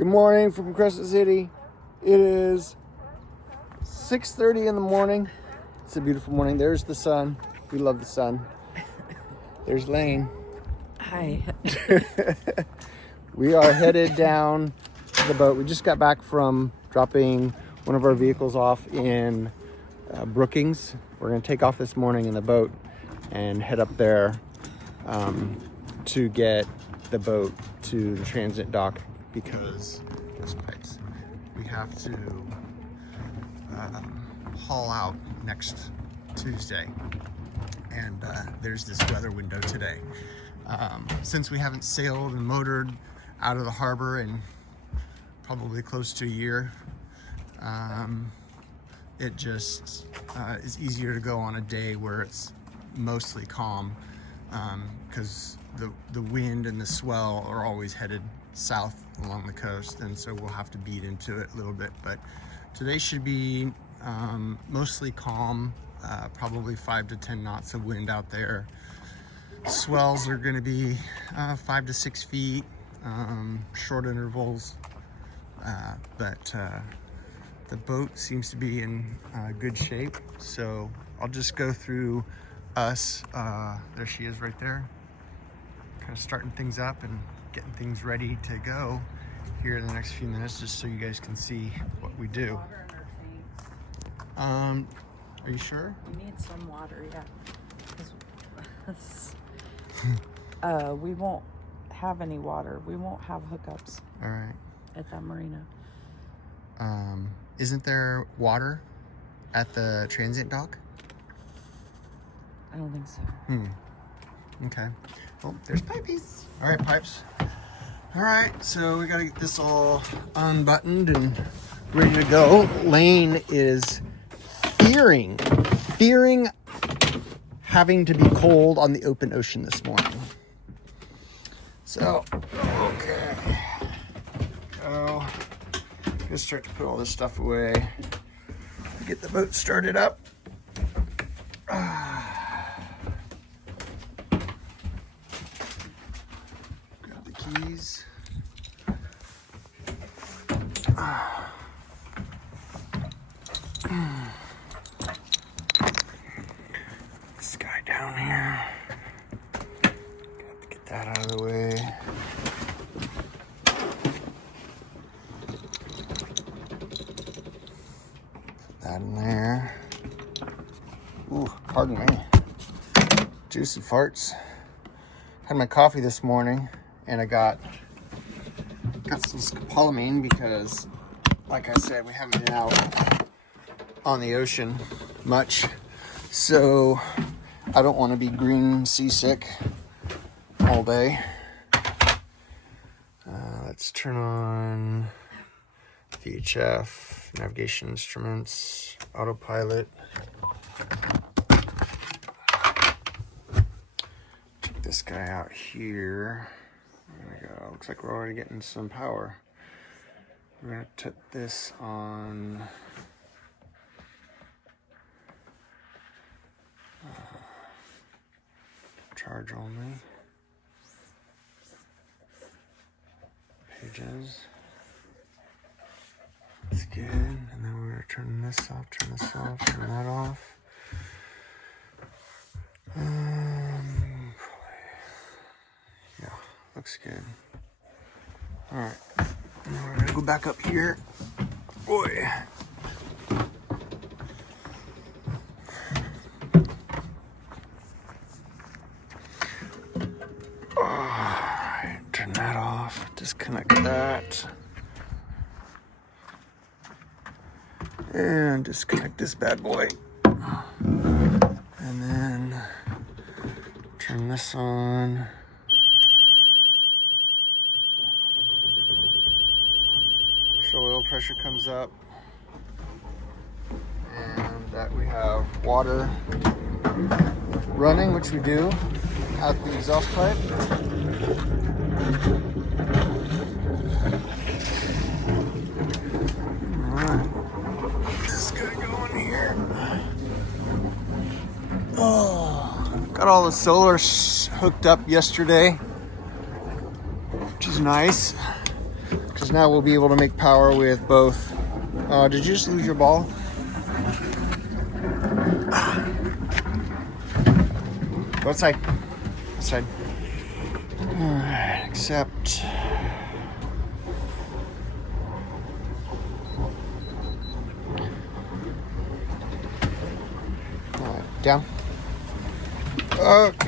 Good morning from Crescent City. It is 6:30 in the morning. It's a beautiful morning. There's the sun. We love the sun. There's Lane. Hi. We are headed down to the boat. We just got back from dropping one of our vehicles off in Brookings. We're going to take off this morning in the boat and head up there to get the boat to the transit dock because we have to haul out next Tuesday. And there's this weather window today. Since we haven't sailed and motored out of the harbor in probably close to a year, it just is easier to go on a day where it's mostly calm, because the wind and the swell are always headed south along the coast, and so we'll have to beat into it a little bit. But today should be mostly calm, probably 5 to 10 knots of wind out there. Swells are going to be 5 to 6 feet, short intervals, but the boat seems to be in good shape. So I'll just go through us. There she is right there, kind of starting things up and getting things ready to go here in the next few minutes, just so you guys can see what we do. Are you sure? We need some water, yeah. We won't have any water. We won't have hookups. All right. At that marina. Isn't there water at the transient dock? I don't think so. Okay. Oh, there's Pipes. All right, Pipes. All right, so we gotta get this all unbuttoned and ready to go. Lane is fearing having to be cold on the open ocean this morning. So, okay. So, gonna start to put all this stuff away. Get the boat started up. Grab the keys. This guy down here. Got to get that out of the way. Put that in there. Ooh, pardon me. Juicy farts. Had my coffee this morning, and I got some scopolamine because, like I said, we haven't been out on the ocean much, so I don't want to be green seasick all day. Let's turn on VHF, navigation instruments, autopilot. Check this guy out here. There we go. Looks like we're already getting some power. We're going to put this on charge only. Pages. That's good. And then we're going to turn this off, turn that off. Yeah, looks good. Alright. Now we're going to go back up here. Boy. Alright, turn that off. Disconnect that. And disconnect this bad boy. And then turn this on. So oil pressure comes up. And that we have water running, which we do, out the exhaust pipe. Alright. This guy going here. Oh, got all the solar hooked up yesterday, which is nice. Because now we'll be able to make power with both. Did you just lose your ball? Go outside. Outside. Alright, accept. Alright, down. Okay.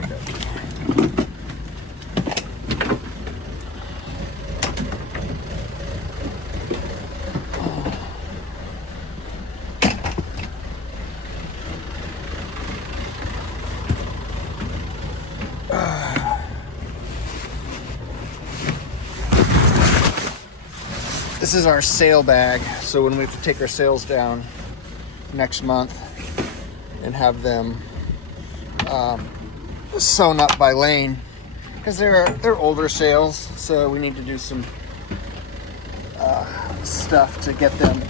This is our sail bag, so when we have to take our sails down next month and have them sewn up by Lane, because they're older sails, so we need to do some stuff to get them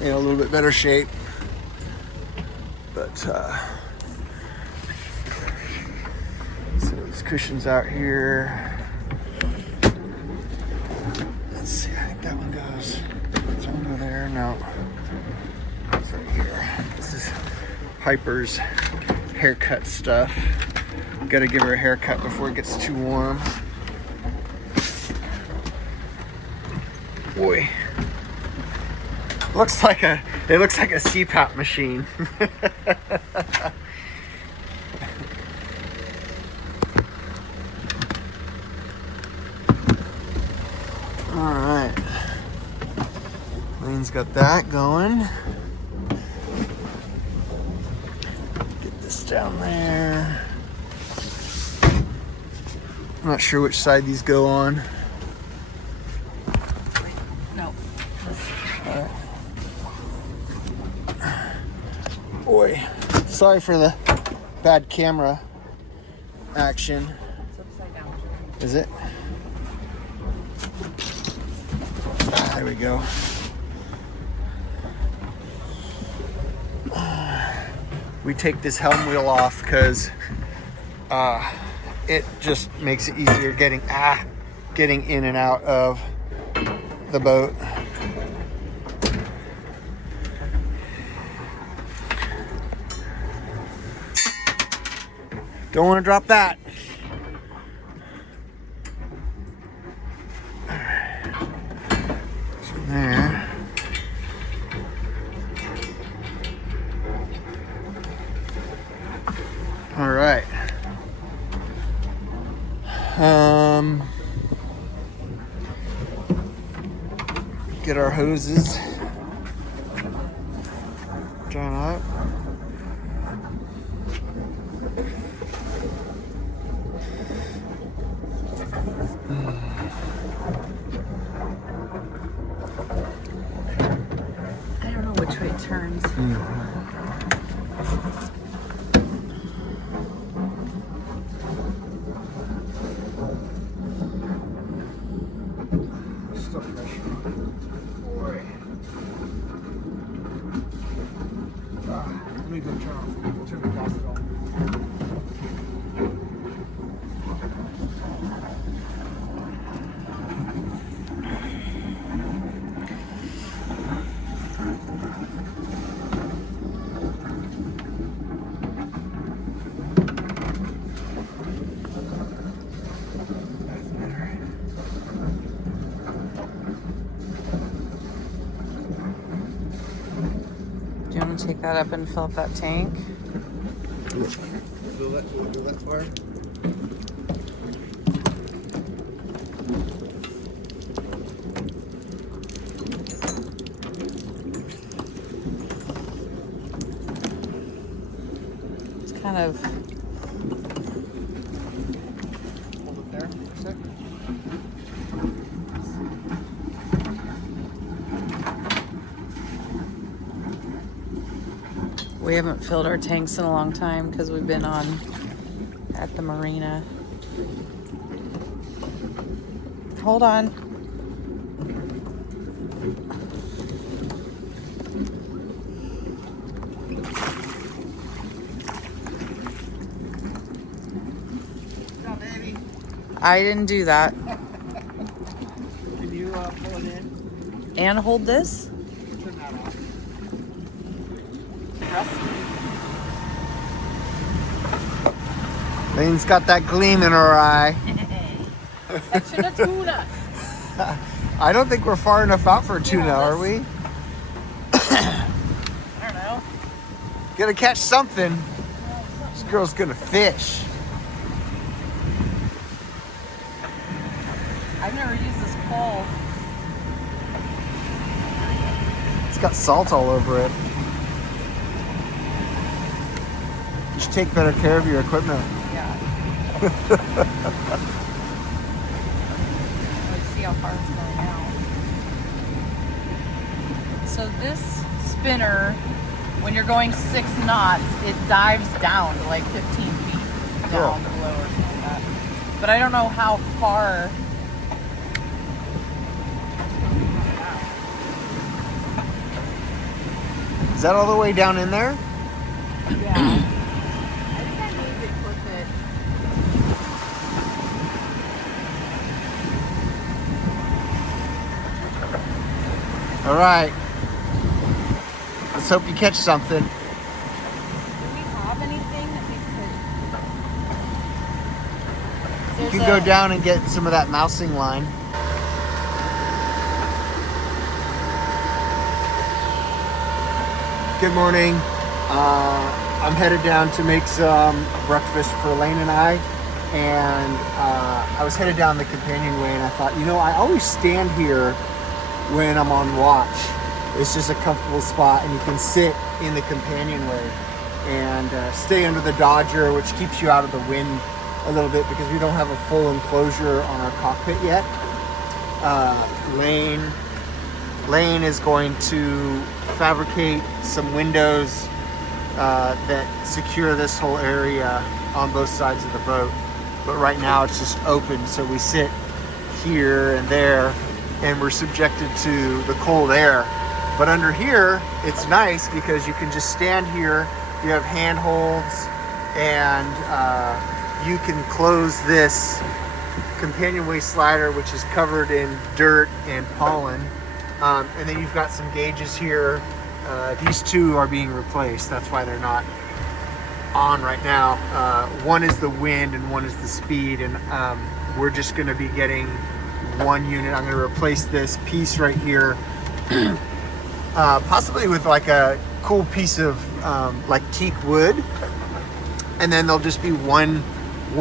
in a little bit better shape. But so these cushions out here. Let's see, I think that one goes. Does that one go there? No. It's right here. This is Piper's haircut stuff. Gotta give her a haircut before it gets too warm. Boy. It looks like a CPAP machine. Alright. Lane's got that going. Get this down there. I'm not sure which side these go on. No. Alright. Boy, sorry for the bad camera action. It's upside down. Is it? There we go. We take this helm wheel off because it just makes it easier getting in and out of the boat. Don't want to drop that. So there. All right. Get our hoses drawn up. I don't know which way it turns. Still pressure. Boy. Let me go turn the faucet on. Do you want to take that up and fill up that tank? Go that far? It's kind of. Hold it there for a sec. We haven't filled our tanks in a long time because we've been at the marina. Hold on. Good job, baby. I didn't do that. Can you pull it in. And hold this? Turn that off. Lane's got that gleam in her eye. Catching a tuna. I don't think we're far enough out for a tuna, are we? I don't know. Gonna catch something. This girl's gonna fish. I've never used this pole. It's got salt all over it. You should take better care of your equipment. Yeah. Let's see how far it's going now. So this spinner, when you're going 6 knots, it dives down to like 15 feet down below or something like that. But I don't know how far. Is that all the way down in there? Yeah. I think I need to clip it. All right. Let's hope you catch something. Do we have anything that we could? You can go down and get some of that mousing line. Good morning. I'm headed down to make some breakfast for Lane and I. And I was headed down the companionway and I thought, you know, I always stand here when I'm on watch. It's just a comfortable spot and you can sit in the companionway and stay under the Dodger, which keeps you out of the wind a little bit because we don't have a full enclosure on our cockpit yet. Lane is going to fabricate some windows that secure this whole area on both sides of the boat. But right now it's just open, so we sit here and there and we're subjected to the cold air. But under here, it's nice because you can just stand here, you have handholds, and you can close this companionway slider, which is covered in dirt and pollen. And then you've got some gauges here. These two are being replaced. That's why they're not on right now. One is the wind and one is the speed. And we're just gonna be getting one unit. I'm gonna replace this piece right here. Possibly with like a cool piece of like teak wood. And then there'll just be one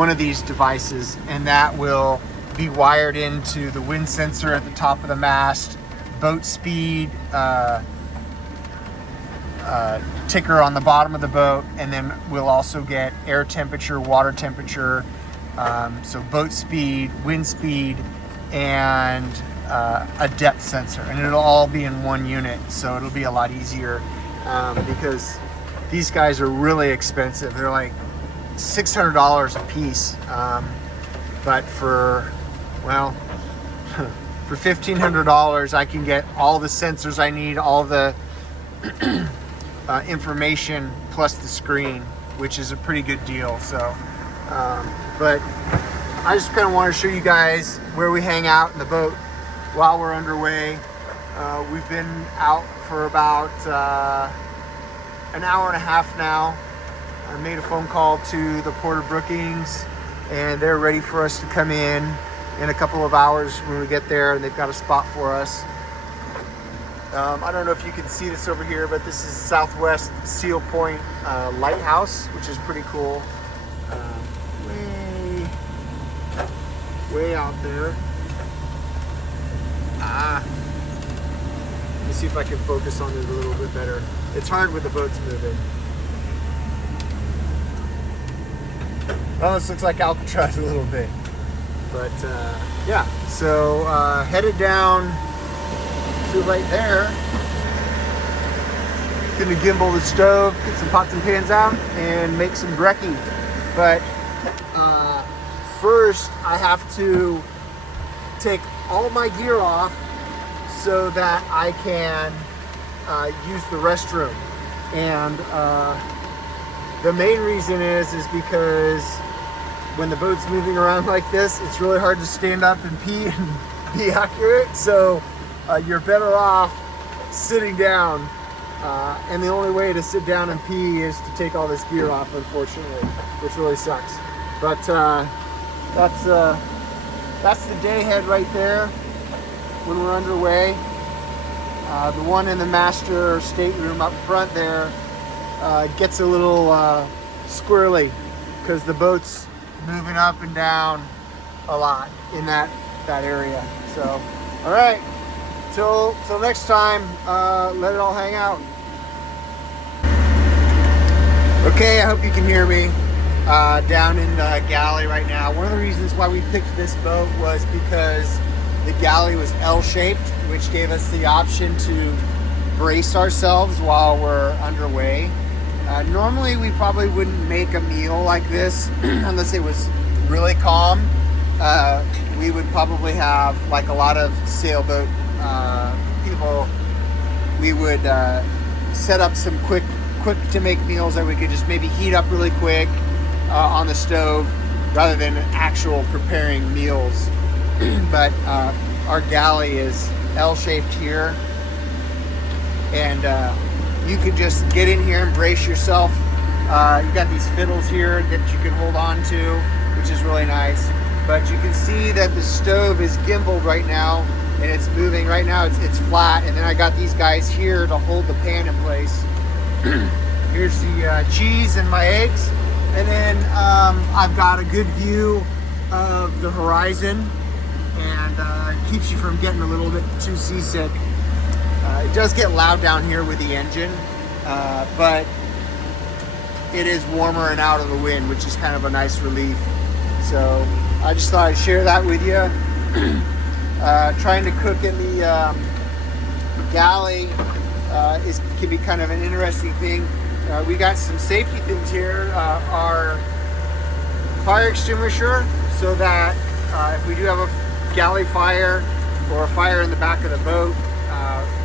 of these devices, and that will be wired into the wind sensor at the top of the mast, boat speed, ticker on the bottom of the boat, and then we'll also get air temperature, water temperature, so boat speed, wind speed, and a depth sensor, and it'll all be in one unit, so it'll be a lot easier because these guys are really expensive. They're like $600 a piece, but for, well, for $1,500 I can get all the sensors I need, all the information plus the screen, which is a pretty good deal. So but I just kind of want to show you guys where we hang out in the boat while we're underway. We've been out for about an hour and a half now. I made a phone call to the Port of Brookings and they're ready for us to come in a couple of hours when we get there, and they've got a spot for us. I don't know if you can see this over here, but this is Southwest Seal Point Lighthouse, which is pretty cool. Way out there. Let me see if I can focus on it a little bit better. It's hard with the boats moving. Well, this looks like Alcatraz a little bit. But yeah, so headed down to right there. Gonna gimbal the stove, get some pots and pans out, and make some brekkie. But first I have to take all my gear off so that I can use the restroom. And the main reason is because when the boat's moving around like this, it's really hard to stand up and pee be accurate. So you're better off sitting down. And the only way to sit down and pee is to take all this gear off, unfortunately, which really sucks. But that's the day head right there when we're underway. The one in the master stateroom up front there gets a little squirrely because the boat's moving up and down a lot in that area. So, all right, till next time, let it all hang out. Okay, I hope you can hear me down in the galley right now. One of the reasons why we picked this boat was because the galley was L-shaped, which gave us the option to brace ourselves while we're underway. Normally, we probably wouldn't make a meal like this unless it was really calm. We would probably have, like a lot of sailboat people, we would set up some quick to make meals that we could just maybe heat up really quick on the stove rather than actual preparing meals. But our galley is L-shaped here, and you can just get in here and brace yourself. You got these fiddles here that you can hold on to, which is really nice. But you can see that the stove is gimbaled right now, and it's moving. Right now it's flat, and then I got these guys here to hold the pan in place. Here's the cheese and my eggs, and then I've got a good view of the horizon, and it keeps you from getting a little bit too seasick. It does get loud down here with the engine, but it is warmer and out of the wind, which is kind of a nice relief. So I just thought I'd share that with you. Trying to cook in the galley can be kind of an interesting thing. We got some safety things here. Our fire extinguisher, so that if we do have a galley fire or a fire in the back of the boat,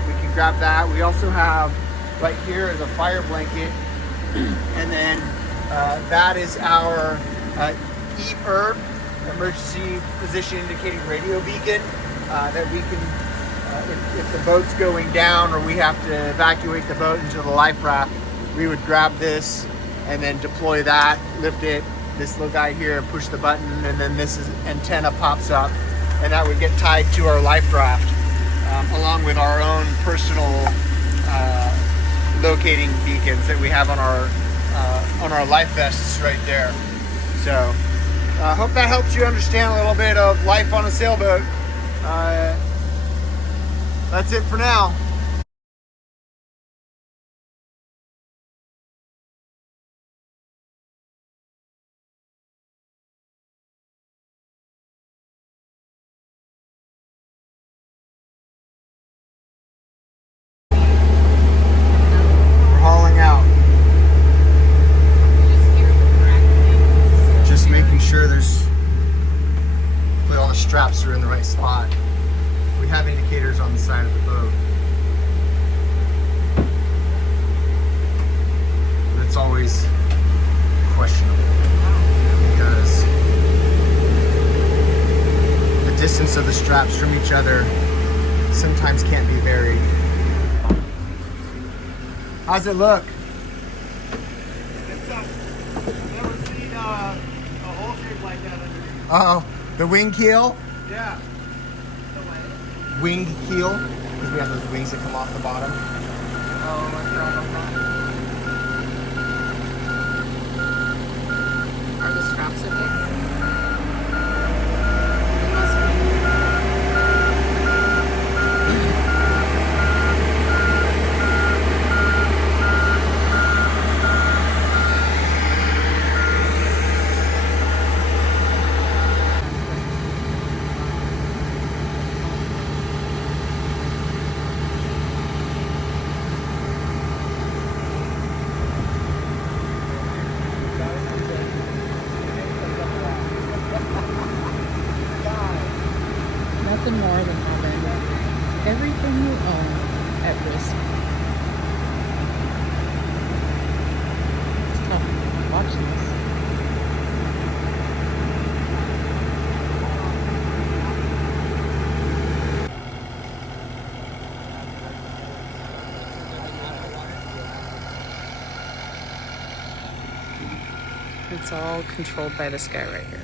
we can grab that. We also have right here is a fire blanket, and then that is our EPIRB, emergency position indicating radio beacon, that we can, if the boat's going down or we have to evacuate the boat into the life raft, we would grab this and then deploy that, lift it, this little guy here, and push the button, and then this antenna pops up, and that would get tied to our life raft, along with our own personal locating beacons that we have on our life vests right there. So I hope that helps you understand a little bit of life on a sailboat. That's it for now. Straps are in the right spot. We have indicators on the side of the boat, but it's always questionable because the distance of the straps from each other sometimes can't be varied. How's it look? It's I've never seen a hole shape like that underneath. Uh-oh. The wing keel? Yeah. Wing keel? Because we have those wings that come off the bottom. Oh, my God. Are the straps okay? Nothing more than having everything you own at risk. It's tough watching this. It's all controlled by this guy right here.